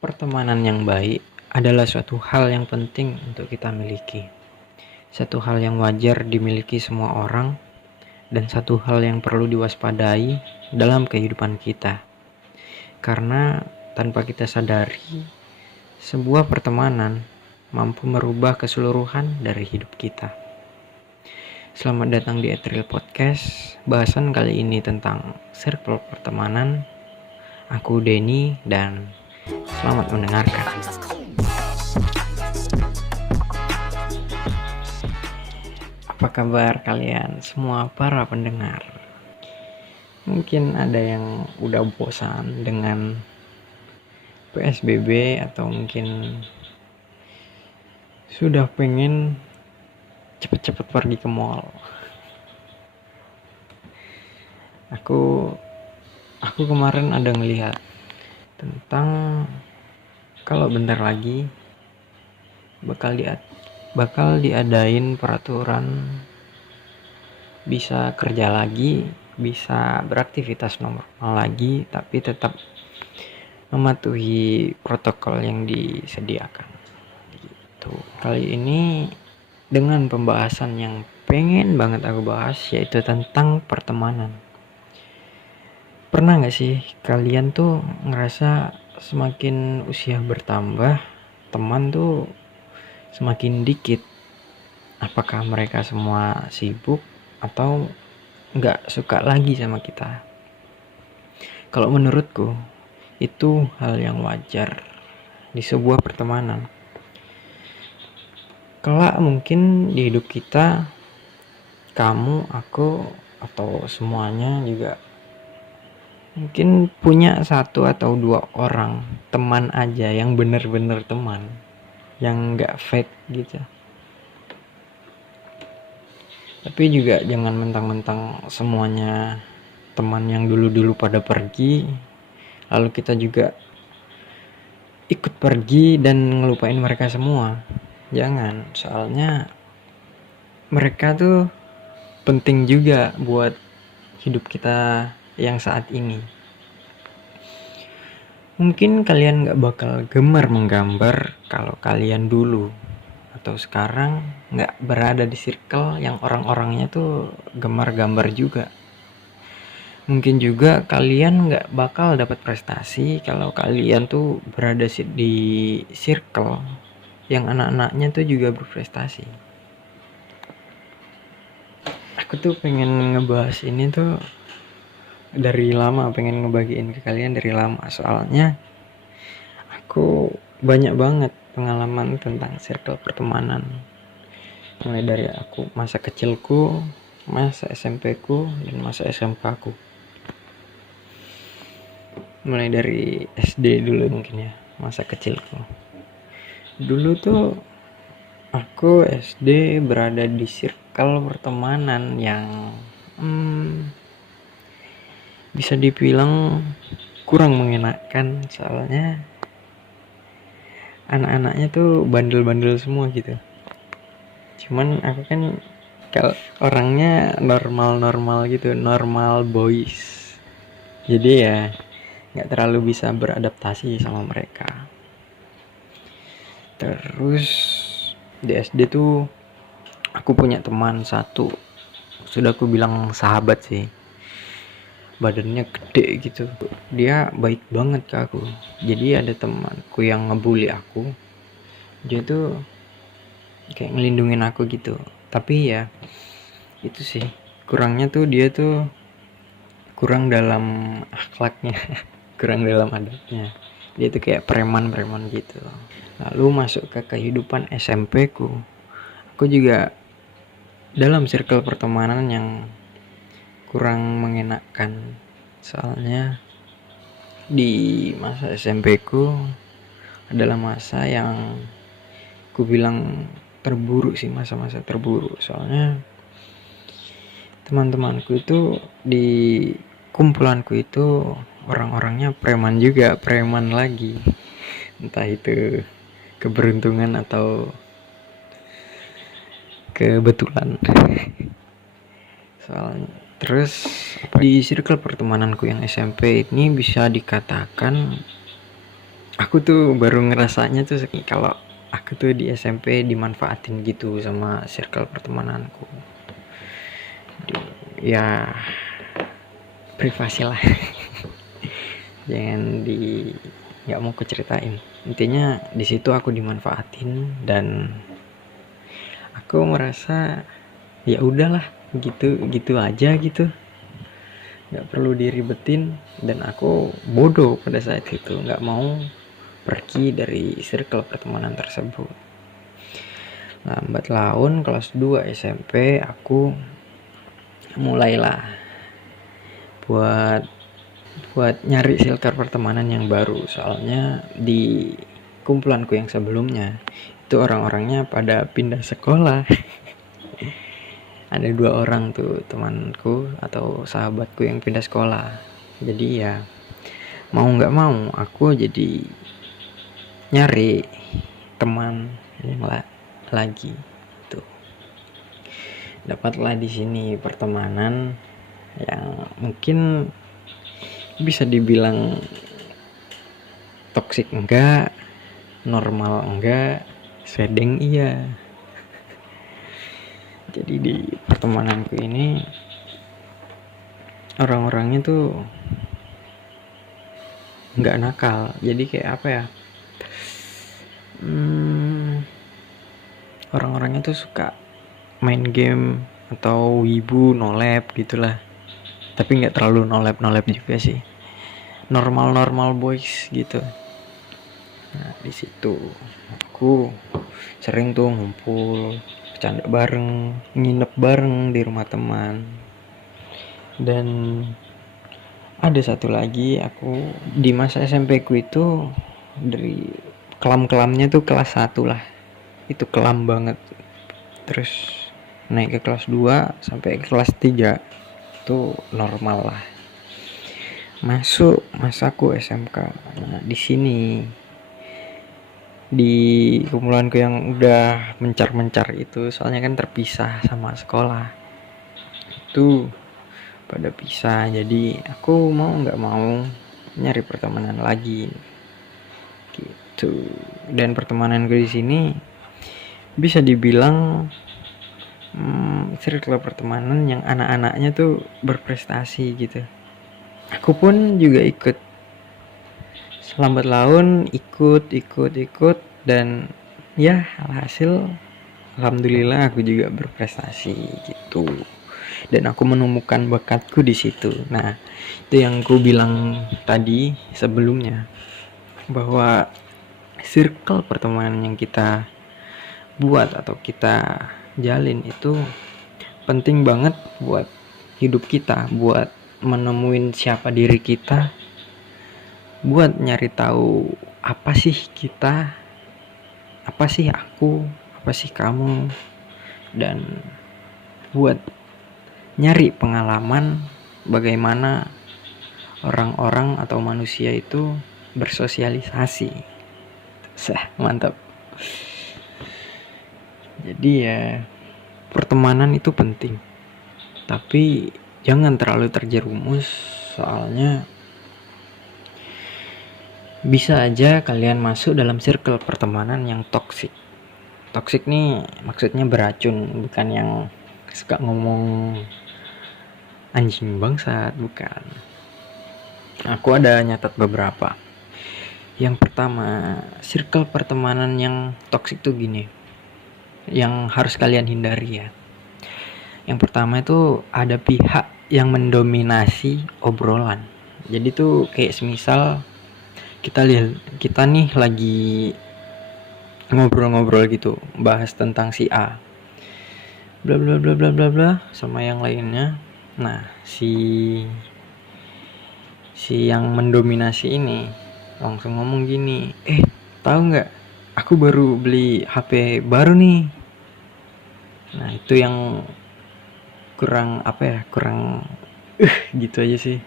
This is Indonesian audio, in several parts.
Pertemanan yang baik adalah suatu hal yang penting untuk kita miliki. Satu hal yang wajar dimiliki semua orang dan satu hal yang perlu diwaspadai dalam kehidupan kita. Karena tanpa kita sadari, sebuah pertemanan mampu merubah keseluruhan dari hidup kita. Selamat datang di Etril Podcast. Bahasan kali ini tentang circle pertemanan. Aku Denny dan selamat mendengarkan. Apa kabar kalian semua para pendengar? Mungkin ada yang udah bosan dengan PSBB atau mungkin sudah pengen cepet-cepet pergi ke mall. Aku kemarin ada ngelihat tentang kalau bentar lagi bakal diadain peraturan bisa kerja lagi, bisa beraktivitas normal lagi, tapi tetap mematuhi protokol yang disediakan. Gitu. Kali ini dengan pembahasan yang pengen banget aku bahas, yaitu tentang pertemanan. Pernah gak sih kalian tuh ngerasa semakin usia bertambah, teman tuh semakin dikit? Apakah mereka semua sibuk atau gak suka lagi sama kita? Kalau menurutku itu hal yang wajar di sebuah pertemanan. Kelak mungkin di hidup kita, kamu, aku, atau semuanya juga mungkin punya satu atau dua orang teman aja yang bener-bener teman, yang gak fake gitu. Tapi juga jangan mentang-mentang semuanya teman yang dulu-dulu pada pergi, lalu kita juga ikut pergi dan ngelupain mereka semua. Jangan, soalnya mereka tuh penting juga buat hidup kita yang saat ini. Mungkin kalian gak bakal gemar menggambar kalau kalian dulu atau sekarang gak berada di circle yang orang-orangnya tuh gemar gambar juga. Mungkin juga kalian gak bakal dapat prestasi kalau kalian tuh berada di circle yang anak-anaknya tuh juga berprestasi. Aku tuh pengen ngebahas ini tuh dari lama, pengen ngebagiin ke kalian dari lama. Soalnya aku banyak banget pengalaman tentang circle pertemanan. Mulai dari aku masa kecilku, masa SMP ku, dan masa SMK ku. Mulai dari SD dulu mungkin ya, masa kecilku. Dulu tuh aku SD berada di circle pertemanan yang bisa dibilang kurang mengenakan, soalnya anak-anaknya tuh bandel-bandel semua gitu. Cuman aku kan kalau orangnya normal gitu, normal boys, jadi ya gak terlalu bisa beradaptasi sama mereka. Terus di SD tuh aku punya teman satu, sudah aku bilang sahabat sih, badannya gede gitu. Dia baik banget ke aku. Jadi ada temanku yang ngebully aku, dia tuh kayak ngelindungin aku gitu. Tapi ya itu sih kurangnya tuh, dia tuh kurang dalam akhlaknya kurang dalam adabnya. Dia tuh kayak preman gitu. Lalu masuk ke kehidupan SMP ku, aku juga dalam circle pertemanan yang kurang mengenakan. Soalnya di masa SMP ku adalah masa yang ku bilang terburuk sih, masa-masa terburuk. Soalnya teman-temanku itu, di kumpulanku itu orang-orangnya preman juga, preman lagi. Entah itu keberuntungan atau kebetulan. Soalnya terus di circle pertemananku yang SMP ini bisa dikatakan aku tuh baru ngerasanya tuh kalau aku tuh di SMP dimanfaatin gitu sama circle pertemananku. Ya privasi lah. Jangan di nggak mau kuceritain. Intinya di situ aku dimanfaatin dan aku merasa ya udahlah, gitu aja gitu, nggak perlu diribetin. Dan aku bodoh pada saat itu, nggak mau pergi dari circle pertemanan tersebut. Lambat laun kelas 2 SMP aku mulailah buat nyari circle pertemanan yang baru. Soalnya di kumpulanku yang sebelumnya itu orang-orangnya pada pindah sekolah. Ada 2 orang tuh temanku atau sahabatku yang pindah sekolah. Jadi ya mau nggak mau aku jadi nyari teman yang lagi tuh. Dapatlah di sini pertemanan yang mungkin bisa dibilang toksik enggak, normal enggak, sedeng iya. Jadi di pertemananku ini orang-orangnya tuh nggak nakal. Jadi kayak apa ya, orang-orangnya tuh suka main game atau wibu, nolep gitulah. Tapi nggak terlalu nolep juga sih, normal boys gitu. Nah di situ aku sering tuh ngumpul, bercanda bareng, nginep bareng di rumah teman. Dan ada satu lagi, aku di masa SMP ku itu dari kelam-kelamnya tuh kelas 1 lah, itu kelam banget. Terus naik ke kelas 2 sampai ke kelas 3 itu normal lah. Masuk masaku SMK. Nah di sini di kumpulanku yang udah mencar itu, soalnya kan terpisah sama sekolah, itu pada pisah. Jadi aku mau nggak mau nyari pertemanan lagi gitu. Dan pertemananku di sini bisa dibilang circle pertemanan yang anak-anaknya tuh berprestasi gitu. Aku pun juga ikut, lambat laun ikut dan ya alhasil alhamdulillah aku juga berprestasi gitu. Dan aku menemukan bakatku di situ. Nah itu yang aku bilang tadi sebelumnya, bahwa circle pertemanan yang kita buat atau kita jalin itu penting banget buat hidup kita, buat menemuin siapa diri kita, buat nyari tahu apa sih kita, apa sih aku, apa sih kamu, dan buat nyari pengalaman bagaimana orang-orang atau manusia itu bersosialisasi. Mantap. Jadi ya pertemanan itu penting, tapi jangan terlalu terjerumus, soalnya bisa aja kalian masuk dalam circle pertemanan yang toksik. Toksik nih maksudnya beracun, bukan yang suka ngomong anjing bangsat, bukan. Aku ada nyatat beberapa. Yang pertama, circle pertemanan yang toksik tuh gini, yang harus kalian hindari ya. Yang pertama itu ada pihak yang mendominasi obrolan. Jadi tuh kayak semisal kita nih lagi ngobrol-ngobrol gitu, bahas tentang si A, bla bla bla bla bla bla sama yang lainnya. Nah si yang mendominasi ini langsung ngomong gini, tahu nggak, aku baru beli HP baru nih. Nah itu yang kurang gitu aja sih.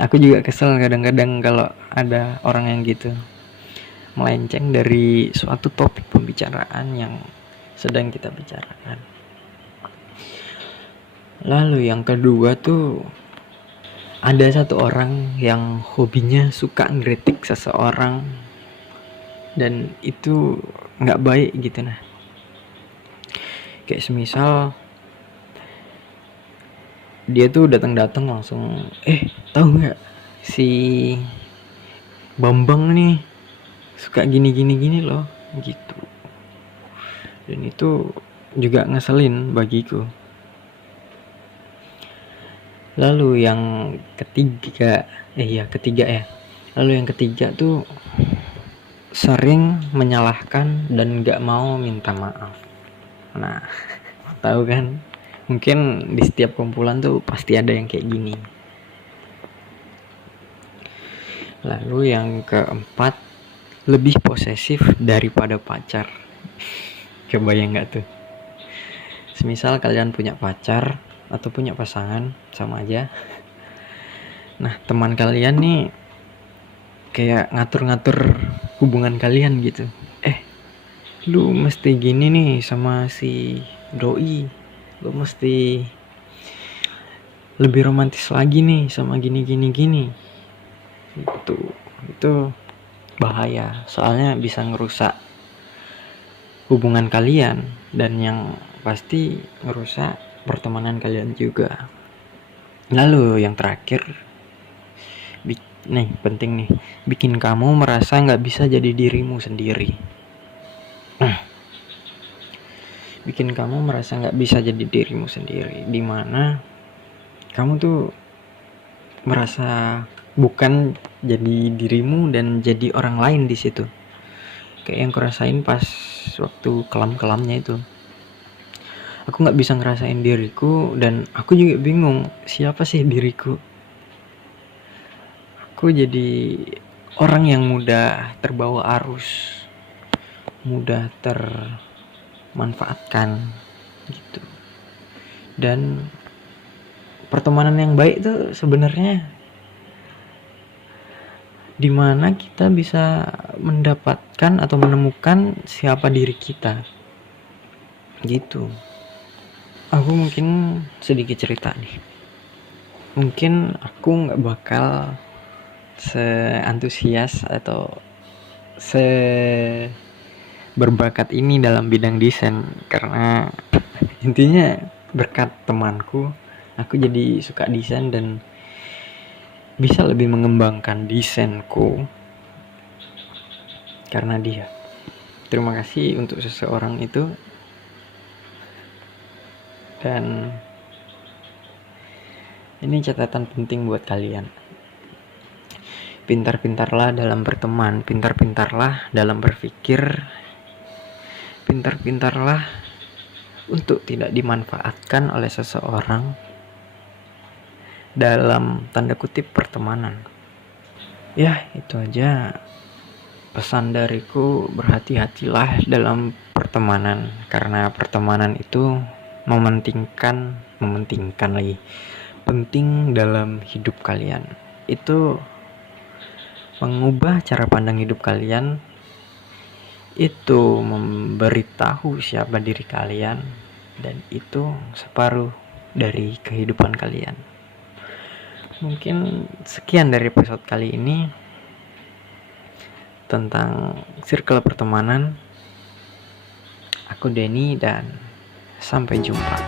Aku juga kesel kadang-kadang kalau ada orang yang gitu, melenceng dari suatu topik pembicaraan yang sedang kita bicarakan. Lalu yang kedua tuh, ada satu orang yang hobinya suka ngeritik seseorang dan itu nggak baik gitu. Nah, kayak semisal dia tuh datang langsung, tahu nggak si Bambang nih suka gini gini gini loh gitu. Dan itu juga ngeselin bagiku. Lalu yang ketiga ya. Lalu yang ketiga tuh sering menyalahkan dan gak mau minta maaf. Nah, tahu kan? Mungkin di setiap kumpulan tuh pasti ada yang kayak gini. Lalu yang keempat, lebih posesif daripada pacar. Kebayang gak tuh? Semisal kalian punya pacar atau punya pasangan, sama aja. Nah, teman kalian nih kayak ngatur-ngatur hubungan kalian gitu. Lu mesti gini nih sama si doi. Lu mesti lebih romantis lagi nih sama gini. Itu bahaya. Soalnya bisa ngerusak hubungan kalian dan yang pasti ngerusak pertemanan kalian juga. Lalu yang terakhir, nih penting nih, bikin kamu merasa nggak bisa jadi dirimu sendiri. Bikin kamu merasa nggak bisa jadi dirimu sendiri, dimana kamu tuh merasa bukan jadi dirimu dan jadi orang lain di situ. Kayak yang kurasain pas waktu kelamnya itu. Aku nggak bisa ngerasain diriku dan aku juga bingung siapa sih diriku. Aku jadi orang yang mudah terbawa arus, mudah termanfaatkan gitu. Dan pertemanan yang baik itu sebenarnya dimana kita bisa mendapatkan atau menemukan siapa diri kita gitu. Aku mungkin sedikit cerita nih. Mungkin aku nggak bakal seantusias atau berbakat ini dalam bidang desain, karena intinya berkat temanku aku jadi suka desain dan bisa lebih mengembangkan desainku karena dia. Terima kasih untuk seseorang itu, dan ini catatan penting buat kalian. Pintar-pintarlah dalam berteman, pintar-pintarlah dalam berpikir, pintar-pintarlah untuk tidak dimanfaatkan oleh seseorang dalam tanda kutip pertemanan. Ya, itu aja pesan dariku. Berhati-hatilah dalam pertemanan, karena pertemanan itu penting dalam hidup kalian. Itu mengubah cara pandang hidup kalian, itu memberitahu siapa diri kalian, dan itu separuh dari kehidupan kalian. Mungkin sekian dari episode kali ini tentang circle pertemanan. Aku Denny dan sampai jumpa.